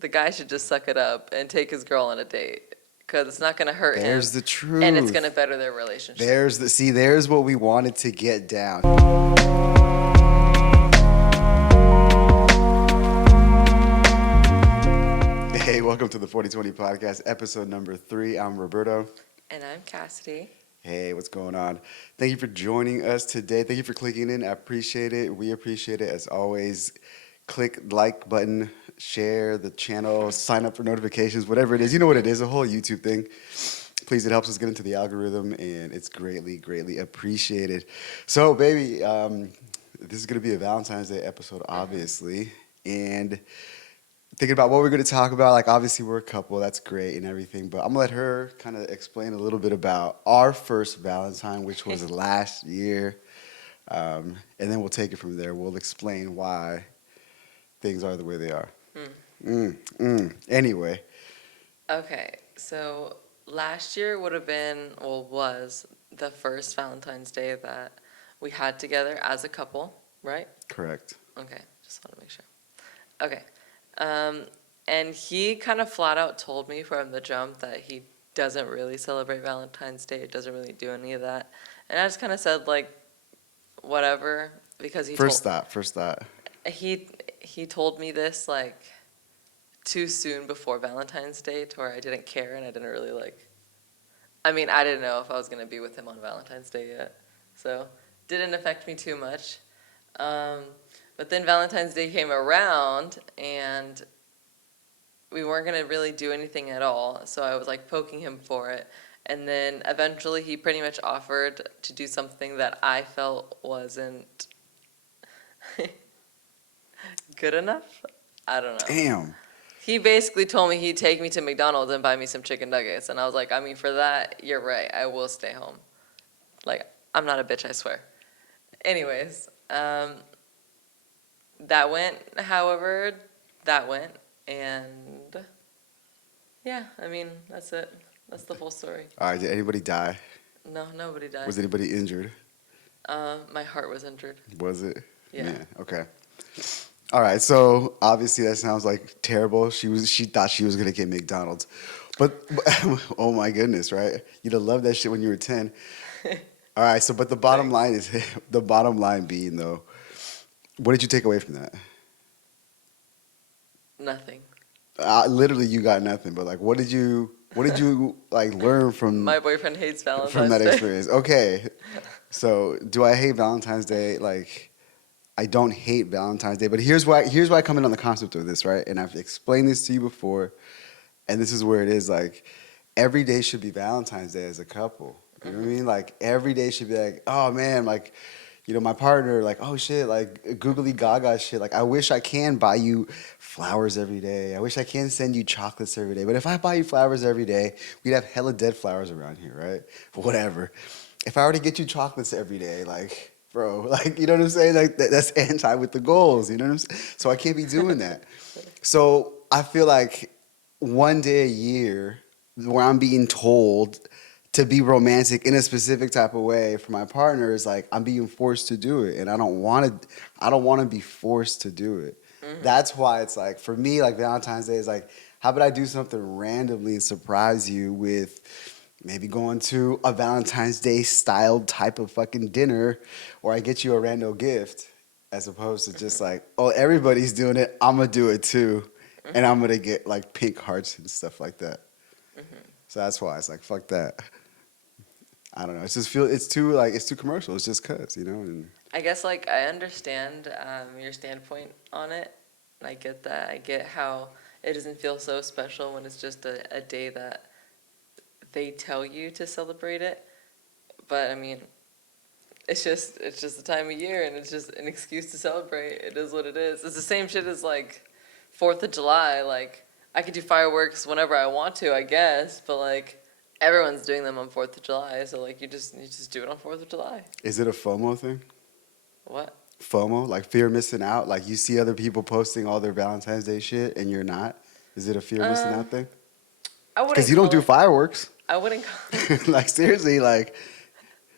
the guy should just suck it up and take his girl on a date because it's not going to hurt him. There's the truth. And it's going to better their relationship. There's what we wanted to get down. Hey, welcome to the 40Twenty podcast, episode number 3. I'm Roberto. And I'm Cassidy. Hey, what's going on? Thank you for joining us today. Thank you for clicking in. I appreciate it. We appreciate it as always. Click like button, share the channel, sign up for notifications, whatever it is. You know what it is, a whole YouTube thing. Please, it helps us get into the algorithm, and it's greatly, greatly appreciated. So, baby, this is going to be a Valentine's Day episode, obviously. And thinking about what we're going to talk about, like, obviously, we're a couple. That's great and everything. But I'm going to let her kind of explain a little bit about our first Valentine, which was last year. And then we'll take it from there. We'll explain why things are the way they are. Anyway. Okay, so last year was the first Valentine's Day that we had together as a couple, right? Correct. Okay, just want to make sure. Okay. And he kind of flat out told me from the jump that he doesn't really celebrate Valentine's Day, doesn't really do any of that. And I just kind of said, like, whatever, because First thought. He told me this, like, too soon before Valentine's Day to where I didn't care and I didn't really, like... I mean, I didn't know if I was going to be with him on Valentine's Day yet. So, didn't affect me too much. But then Valentine's Day came around and we weren't going to really do anything at all. So I was, like, poking him for it. And then eventually he pretty much offered to do something that I felt wasn't... good enough? I don't know. Damn. He basically told me he'd take me to McDonald's and buy me some chicken nuggets. And I was like, I mean, for that, you're right. I will stay home. Like, I'm not a bitch, I swear. Anyways, that went however that went. And, yeah, I mean, that's it. That's the full story. All right, did anybody die? No, nobody died. Was anybody injured? My heart was injured. Was it? Yeah. Man, okay. All right, so obviously that sounds like terrible. She thought she was gonna get McDonald's, but oh my goodness, right? You'd have loved that shit when you were 10. All right, so but the bottom line being though, what did you take away from that? Nothing. Literally, you got nothing. But like, what did you like learn from? My boyfriend hates Valentine's from that Day. experience. Okay, so do I hate Valentine's Day? Like, I don't hate Valentine's Day, but here's why I come in on the concept of this, right? And I've explained this to you before, and this is where it is. Like, every day should be Valentine's Day as a couple. You know what I mean? Like, every day should be like, oh man, like, you know, my partner, like, oh shit, like googly gaga shit. Like, I wish I can buy you flowers every day. I wish I can send you chocolates every day. But if I buy you flowers every day, we'd have hella dead flowers around here, right? Whatever. If I were to get you chocolates every day, like, bro, like, you know what I'm saying? Like, that's anti with the goals, you know what I'm saying? So I can't be doing that. So I feel like one day a year where I'm being told to be romantic in a specific type of way for my partner is like I'm being forced to do it, and I don't want to be forced to do it. Mm-hmm. That's why it's like for me, like Valentine's Day is like, how about I do something randomly and surprise you with maybe going to a Valentine's Day styled type of fucking dinner, or I get you a rando gift, as opposed to just like, oh, everybody's doing it, I'm gonna do it too, and I'm gonna get like pink hearts and stuff like that. Mm-hmm. So that's why it's like, fuck that. I don't know. It's too commercial. It's just cause, you know. And I guess like I understand your standpoint on it. I get that. I get how it doesn't feel so special when it's just a day that they tell you to celebrate it. But I mean, it's just the time of year, and it's just an excuse to celebrate. It is what it is. It's the same shit as like 4th of July. Like, I could do fireworks whenever I want to, I guess, but like everyone's doing them on 4th of July, so like you just do it on 4th of July. Is it a FOMO thing? What? FOMO, like fear of missing out. Like you see other people posting all their Valentine's Day shit, and you're not. Is it a fear of missing out thing? I wouldn't. Because you don't do fireworks. I wouldn't call it. Like seriously, like.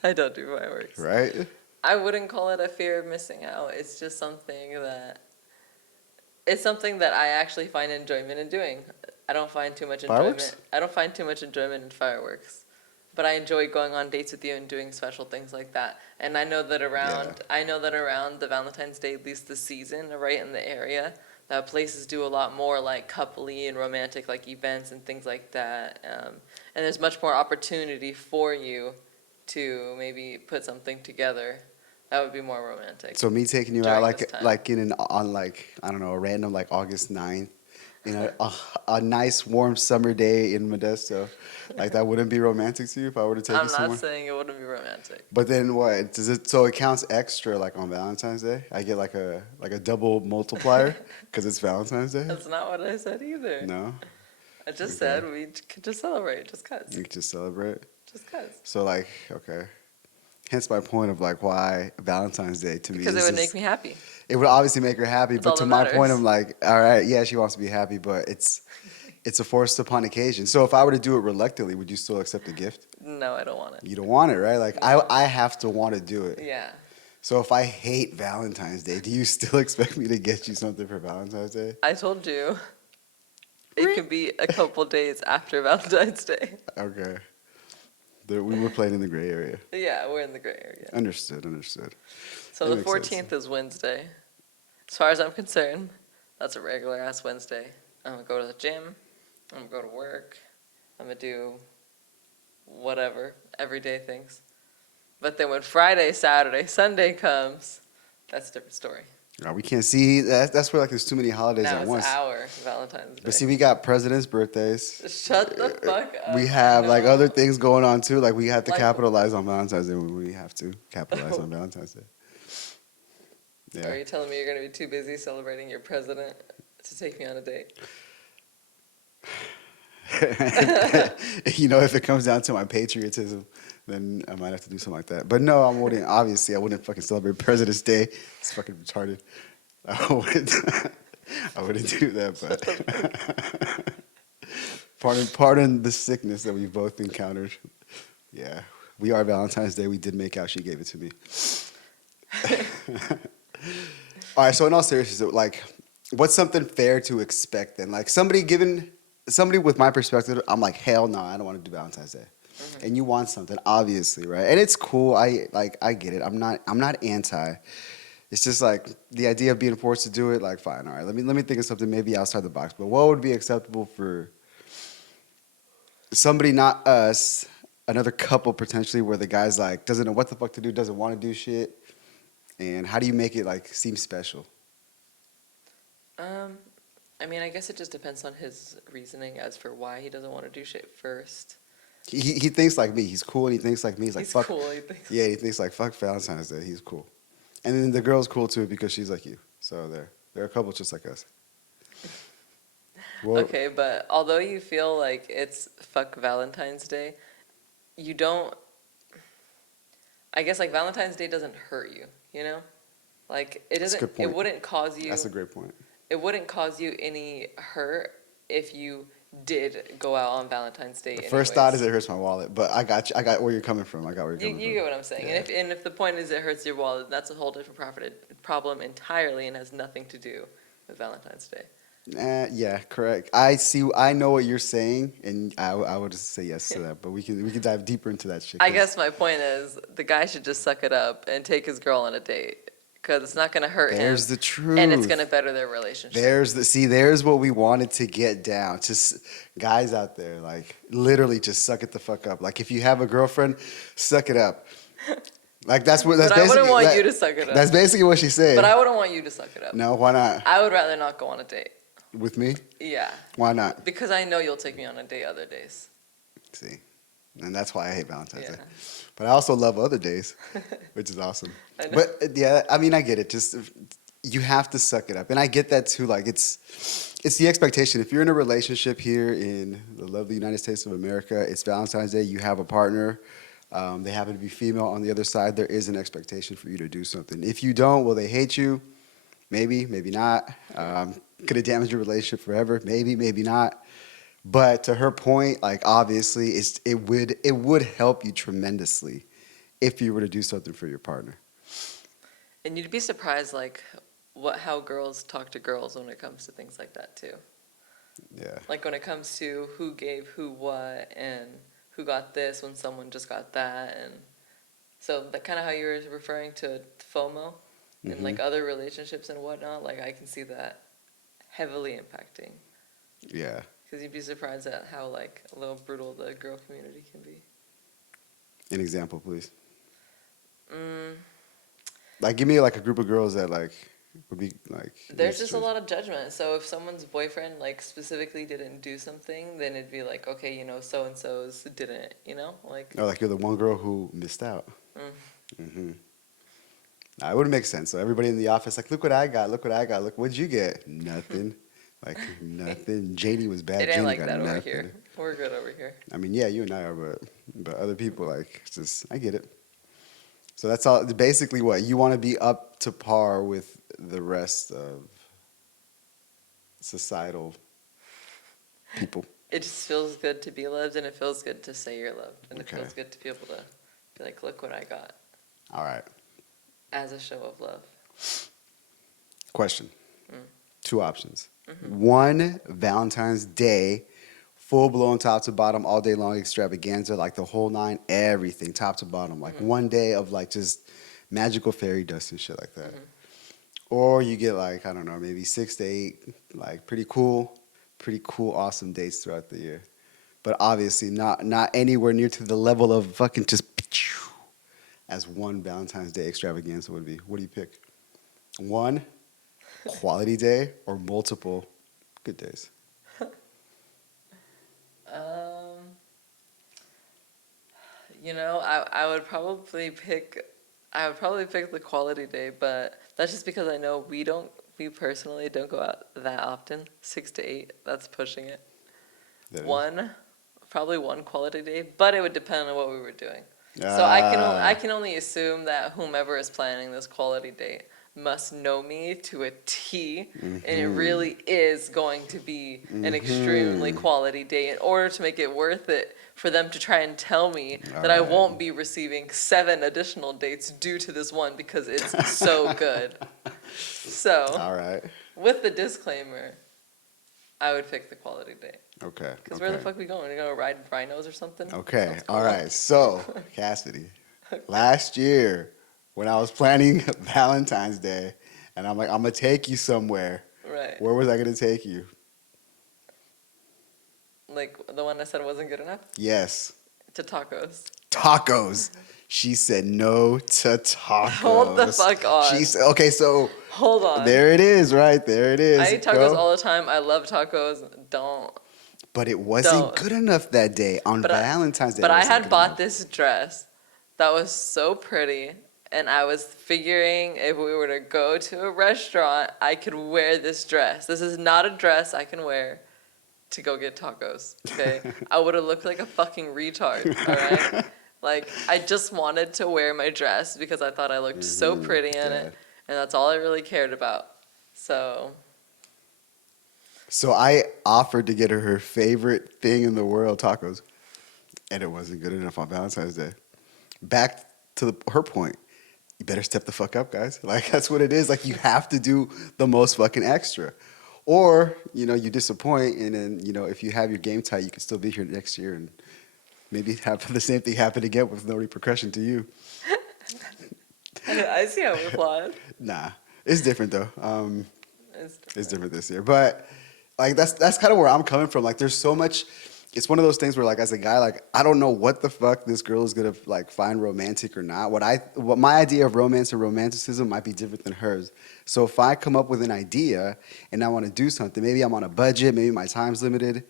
I don't do fireworks. Right. I wouldn't call it a fear of missing out. It's just something that It's something that I actually find enjoyment in doing. I don't find too much Fireworks? enjoyment. I don't find too much enjoyment in fireworks, but I enjoy going on dates with you and doing special things like that. And I know that around the Valentine's Day, at least the season, right in the area, that places do a lot more like coupley and romantic like events and things like that. And there's much more opportunity for you to maybe put something together that would be more romantic. So me taking you During out this time. like in an on like I don't know a random like August 9th, a nice warm summer day in Modesto, like that wouldn't be romantic to you if I were to take you I'm somewhere. not saying it wouldn't be romantic. But then what does it? So it counts extra like on Valentine's Day. I get like a double multiplier because it's Valentine's Day. That's not what I said either. No, I just Okay. said we could just celebrate, just cause, you just celebrate. just cause. So like okay, hence my point of like why Valentine's Day to me Because it is would just- make me happy. It would obviously make her happy, That's but all to that my point, matters. I'm like, all right, yeah, she wants to be happy, but it's a forced upon occasion. So if I were to do it reluctantly, would you still accept the gift? No, I don't want it. You don't want it, right? Like I have to want to do it. Yeah. So if I hate Valentine's Day, do you still expect me to get you something for Valentine's Day? I told you. It could be a couple days after Valentine's Day. Okay. We were playing in the gray area. Yeah, we're in the gray area. Understood. So That the makes sense. 14th is Wednesday. As far as I'm concerned, that's a regular ass Wednesday. I'm gonna go to the gym. I'm gonna go to work. I'm gonna do whatever, everyday things. But then when Friday, Saturday, Sunday comes, that's a different story. We can't see that. That's where like there's too many holidays Now at it's once. our Valentine's Day. But see, we got presidents' birthdays. Shut the fuck up. We have like No. other things going on too. Like we have to Like- capitalize on Valentine's Day when we have to capitalize on Valentine's Day. Are Yeah. you telling me you're gonna be too busy celebrating your president to take me on a date? You know, if it comes down to my patriotism, then I might have to do something like that. But no, obviously, I wouldn't fucking celebrate President's Day. It's fucking retarded. I wouldn't do that, but pardon the sickness that we both encountered. Yeah, we are Valentine's Day. We did make out. She gave it to me. All right, so in all seriousness, like, what's something fair to expect then? Like somebody with my perspective, I'm like, hell no, I don't want to do Valentine's Day. Mm-hmm. And you want something, obviously, right? And it's cool. I get it. I'm not anti. It's just like the idea of being forced to do it. Like, fine, all right. Let me think of something maybe outside the box. But what would be acceptable for somebody, not us, another couple potentially, where the guy's like doesn't know what the fuck to do, doesn't want to do shit, and how do you make it like seem special? I mean, I guess it just depends on his reasoning as for why he doesn't want to do shit first. He thinks like me. He's cool, and he thinks like me. He's like, fuck. Cool. He thinks. Yeah, he thinks like fuck Valentine's Day. He's cool, and then the girl's cool too because she's like you. So they're a couple just like us. Well, Okay, but although you feel like it's fuck Valentine's Day, you don't. I guess like Valentine's Day doesn't hurt you, you know, like it That's a doesn't. good point. It wouldn't cause you. That's a great point. It wouldn't cause you any hurt if you did go out on Valentine's Day. The first anyways. thought is it hurts my wallet, but I got you. I got where you're coming from. I got where you're coming You from. get what I'm saying. Yeah. And if the point is it hurts your wallet, that's a whole different problem entirely and has nothing to do with Valentine's Day. Yeah, correct. I know what you're saying, and I would just say yes to that. But we can dive deeper into that shit. I 'cause guess my point is the guy should just suck it up and take his girl on a date because it's not going to hurt him. There's the truth. And it's going to better their relationship. There's what we wanted to get down. Just guys out there, like literally, just suck it the fuck up. Like if you have a girlfriend, suck it up. Like that's But I basically. wouldn't want you to suck it up. That's basically what she said. But I wouldn't want you to suck it up. No, why not? I would rather not go on a date. With me? Yeah. Why not? Because I know you'll take me on a date other days. See, and that's why I hate Valentine's Yeah. Day. But I also love other days, which is awesome. I know. But yeah, I mean, I get it. Just you have to suck it up, and I get that too. Like it's the expectation. If you're in a relationship here in the lovely United States of America, it's Valentine's Day. You have a partner. They happen to be female on the other side. There is an expectation for you to do something. If you don't, well, they hate you. Maybe, maybe not. Could it damage your relationship forever? Maybe, maybe not. But to her point, like obviously, it would help you tremendously if you were to do something for your partner. And you'd be surprised, like, how girls talk to girls when it comes to things like that too. Yeah. Like when it comes to who gave who what and who got this when someone just got that, and so that kind of how you were referring to FOMO and Hmm. like other relationships and whatnot. Like I can see that heavily impacting, Yeah. because you'd be surprised at how like a little brutal the girl community can be. An example, please. Mm, Like, give me like a group of girls that like would be like. there's just a lot of judgment. So if someone's boyfriend like specifically didn't do something, then it'd be like, okay, so and so's didn't, like. Oh, like you're the one girl who missed out. Mm. Hmm. It would make sense. So everybody in the office, like, look what I got. Look what I got. Look, what'd you get? Nothing. Like nothing. JD was bad. It ain't JD like got that over nothing. here. We're good over here. I mean, yeah, you and I are, but other people, like, it's just I get it. So that's all. Basically, what you want to be up to par with the rest of societal people. It just feels good to be loved, and it feels good to say you're loved, and Okay. it feels good to be able to be like, look what I got, All right. as a show of love. Question. Mm. 2 options. Mm-hmm. 1, Valentine's Day, full blown top to bottom, all day long extravaganza, like the whole 9, everything, top to bottom. Like Mm-hmm. one day of like just magical fairy dust and shit like that. Mm-hmm. Or you get like, I don't know, maybe 6 to 8, like pretty cool, awesome dates throughout the year. But obviously not anywhere near to the level of fucking just as one Valentine's Day extravaganza would be. What do you pick? 1 quality day or multiple good days? I would probably pick the quality day, but that's just because I know we personally don't go out that often. 6 to 8, that's pushing it. That is- Probably one quality day, but it would depend on what we were doing. So Ah. I can only assume that whomever is planning this quality date must know me to a T, and it really is going to be an extremely quality date in order to make it worth it for them to try and tell me that I Alright. won't be receiving 7 additional dates due to this one because it's so good. So, All right. with the disclaimer, I would pick the quality date. Okay. Because where the fuck we going? We gonna ride rhinos or something? Okay. Sounds All cool. right. So, Cassidy, last year when I was planning Valentine's Day, and I'm like, I'm gonna take you somewhere. Right. Where was I gonna take you? Like the one I said wasn't good enough? Yes. To tacos. Tacos. She said no to tacos. Hold the fuck on. She said, okay, so Hold on. there it is, right? There it is. I eat tacos all the time. I love tacos. Don't. But it wasn't good enough that day on Valentine's Day. But it I wasn't had good bought enough. this dress that was so pretty, and I was figuring if we were to go to a restaurant, I could wear this dress. This is not a dress I can wear to go get tacos, okay? I would have looked like a fucking retard, all right? Like, I just wanted to wear my dress because I thought I looked so pretty in it, and that's all I really cared about. So I offered to get her favorite thing in the world, tacos, and it wasn't good enough on Valentine's Day. Back to her point, you better step the fuck up, guys. Like, that's what it is. Like, you have to do the most fucking extra. Or, you disappoint, and then, if you have your game tight, you can still be here next year and maybe have the same thing happen again with no repercussion to you. I see how we're flawed. Nah, it's different, though. It's different this year. But, like, that's kind of where I'm coming from. Like, there's so much. It's one of those things where, like, as a guy, like, I don't know what the fuck this girl is gonna like find romantic or not. What my idea of romance and romanticism might be different than hers. So if I come up with an idea and I want to do something, maybe I'm on a budget, maybe my time's limited,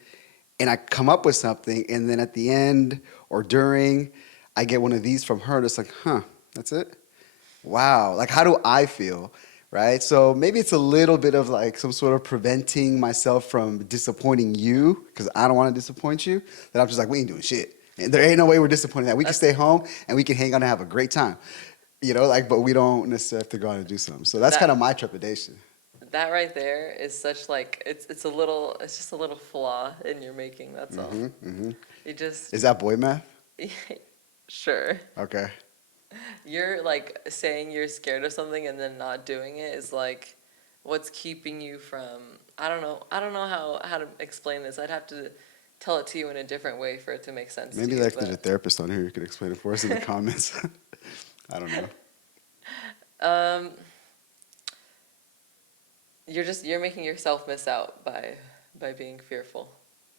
and I come up with something, and then at the end or during, I get one of these from her, and it's like, huh, that's it? Wow. Like, how do I feel? Right? So maybe it's a little bit of like some sort of preventing myself from disappointing you because I don't want to disappoint you. That I'm just like, we ain't doing shit. And there ain't no way we're disappointing that. We can stay home and we can hang out and have a great time. But we don't necessarily have to go out and do something. So that's kind of my trepidation. That right there is such like it's just a little flaw in your making. That's all. Mm-hmm. You just Is that boy math? sure. Okay. You're like saying you're scared of something and then not doing it is like what's keeping you from, I don't know how to explain this. I'd have to tell it to you in a different way for it to make sense Maybe to you. like there's a therapist on here who could explain it for us in the comments. I don't know. Um, you're making yourself miss out by being fearful.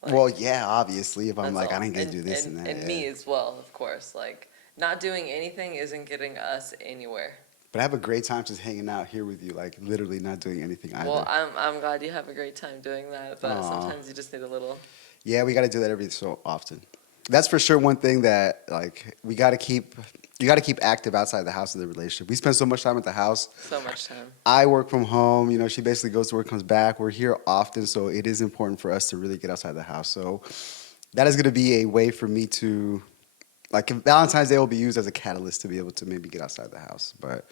Like, Well, yeah, obviously, if I'm that's like, I all. didn't get to do this and that. And Yeah. me as well, of course. Like, not doing anything isn't getting us anywhere. But I have a great time just hanging out here with you, like literally not doing anything either. Well, I'm glad you have a great time doing that, but Aw. sometimes you just need a little. Yeah, we got to do that every so often. That's for sure one thing that like we got to keep. You got to keep active outside the house of the relationship. We spend so much time at the house. So much time. I work from home. You know, she basically goes to work, comes back. We're here often, so it is important for us to really get outside the house. So that is going to be a way for me to, like, Valentine's Day will be used as a catalyst to be able to maybe get outside the house. But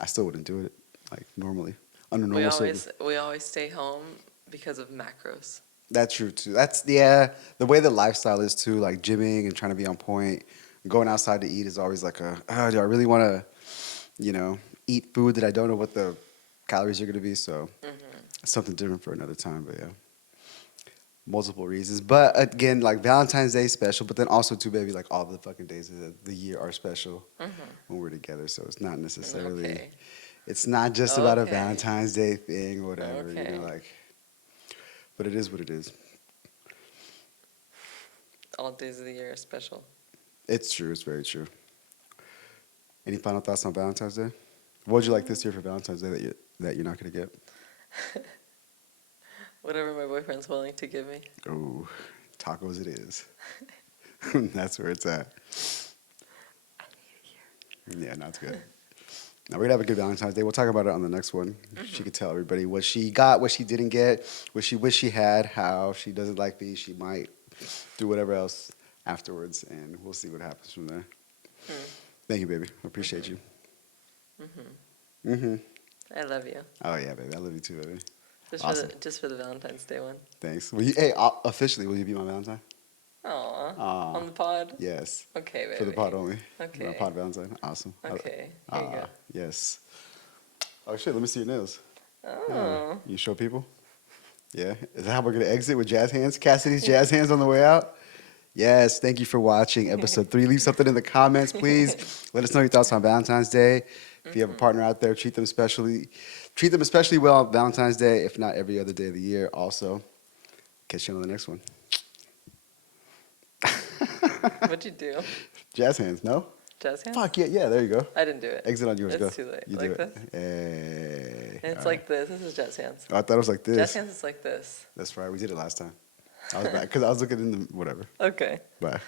I still wouldn't do it like normally under normal circumstances. We always stay home because of macros. That's true too. That's the way the lifestyle is too. Like gymming and trying to be on point. Going outside to eat is always like do I really want to, eat food that I don't know what the calories are going to be? So it's something different for another time. But yeah, multiple reasons. But again, like Valentine's Day is special, but then also too, baby, like all the fucking days of the year are special when we're together. So it's not necessarily. Okay. It's not just about a Okay. Valentine's Day thing or whatever. Okay. Like. But it is what it is. All days of the year are special. It's true. It's very true. Any final thoughts on Valentine's Day? What would you like this year for Valentine's Day that you're not gonna get? Whatever my boyfriend's willing to give me. Oh, tacos it is. That's where it's at. I need it here. Yeah, no, it's good. Now we're gonna have a good Valentine's Day. We'll talk about it on the next one. She could tell everybody what she got, what she didn't get, what she wish she had, how if she doesn't like me, she might do whatever else afterwards, and we'll see what happens from there. Thank you, baby. I appreciate you. I love you. Oh yeah, baby. I love you too, baby. Just just for the Valentine's Day one. Thanks. Officially, will you be my Valentine? Aw. On the pod? Yes. Okay, baby. For the pod only. Okay. My pod Valentine. Awesome. Okay. Here you go. Yes. Oh shit! Let me see your nails. Oh. You show people? Yeah. Is that how we're gonna exit with jazz hands? Cassidy's jazz hands on the way out. Yes. Thank you for watching episode 3. Leave something in the comments, please. Let us know your thoughts on Valentine's Day. If you have a partner out there, treat them especially well on Valentine's Day, if not every other day of the year. Also, catch you on the next one. What'd you do? Jazz hands, no? Jazz hands? Fuck yeah, there you go. I didn't do it. Exit on yours, It's go. too late. You Like do it. this? Hey. And it's All like this. This is jazz hands. right. I thought it was like this. Jazz hands is like this. That's right. We did it last time. I was back because I was looking in the whatever. Okay. Bye.